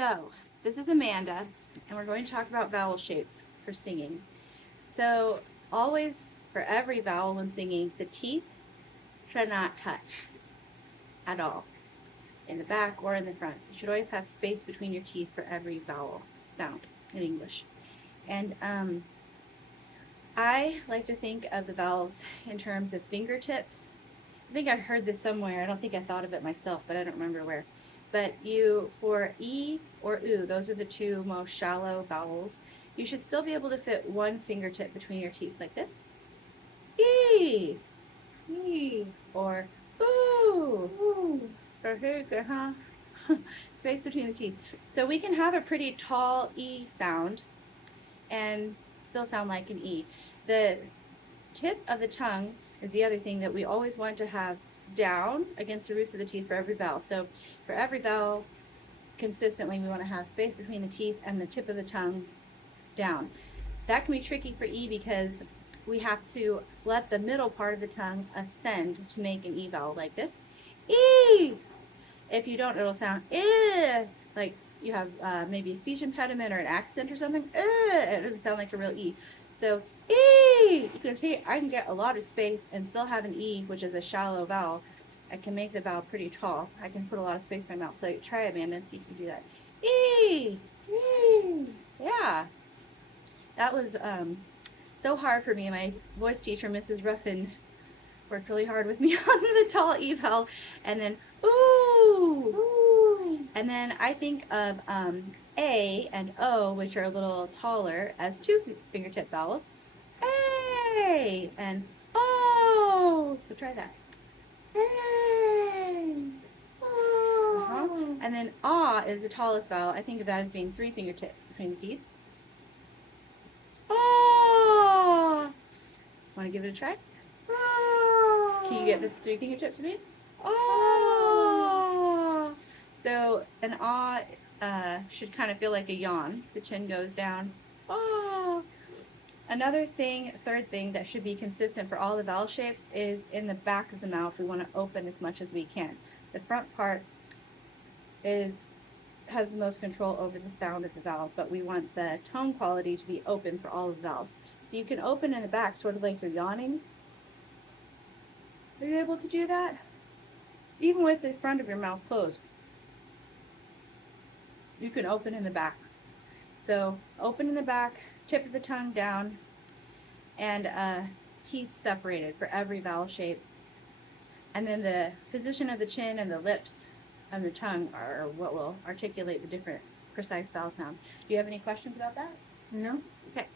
So, this is Amanda, and we're going to talk about vowel shapes for singing. So, always, for every vowel when singing, the teeth should not touch at all, in the back or in the front. You should always have space between your teeth for every vowel sound in English. And I like to think of the vowels in terms of fingertips. I think I heard this somewhere. I don't think I thought of it myself, but I don't remember where. But for E or U, those are the two most shallow vowels, you should still be able to fit one fingertip between your teeth like this. E, E, or ooh, ooh, or very good, huh? Space between the teeth. So we can have a pretty tall E sound and still sound like an E. The tip of the tongue is the other thing that we always want to have down against the roots of the teeth for every vowel. So for every vowel, consistently, we want to have space between the teeth and the tip of the tongue down. That can be tricky for E because we have to let the middle part of the tongue ascend to make an E vowel like this. E! If you don't, it'll sound eh, like you have maybe a speech impediment or an accent or something. It doesn't sound like a real E. So E! You can see I can get a lot of space and still have an E, which is a shallow vowel. I can make the vowel pretty tall. I can put a lot of space in my mouth. So try it, Amanda, and see if you can do that. E! E! Yeah. That was so hard for me. My voice teacher, Mrs. Ruffin, worked really hard with me on the tall E vowel. And then, ooh! Ooh! And then I think of A and O, which are a little taller, as two fingertip vowels. A and O. So try that. A. Uh-huh. And then ah is the tallest vowel. I think of that as being three fingertips between the teeth. Ah. Want to give it a try? Ah. Can you get the three fingertips for me? Ah. So an ah should kind of feel like a yawn. The chin goes down. Ah. Another thing, third thing that should be consistent for all the vowel shapes is in the back of the mouth. We want to open as much as we can. The front part has the most control over the sound of the vowel, but we want the tone quality to be open for all of the vowels. So you can open in the back, sort of like you're yawning. Are you able to do that? Even with the front of your mouth closed. You can open in the back. So open in the back, tip of the tongue down, and teeth separated for every vowel shape. And then the position of the chin and the lips and the tongue are what will articulate the different precise vowel sounds. Do you have any questions about that? No. Okay.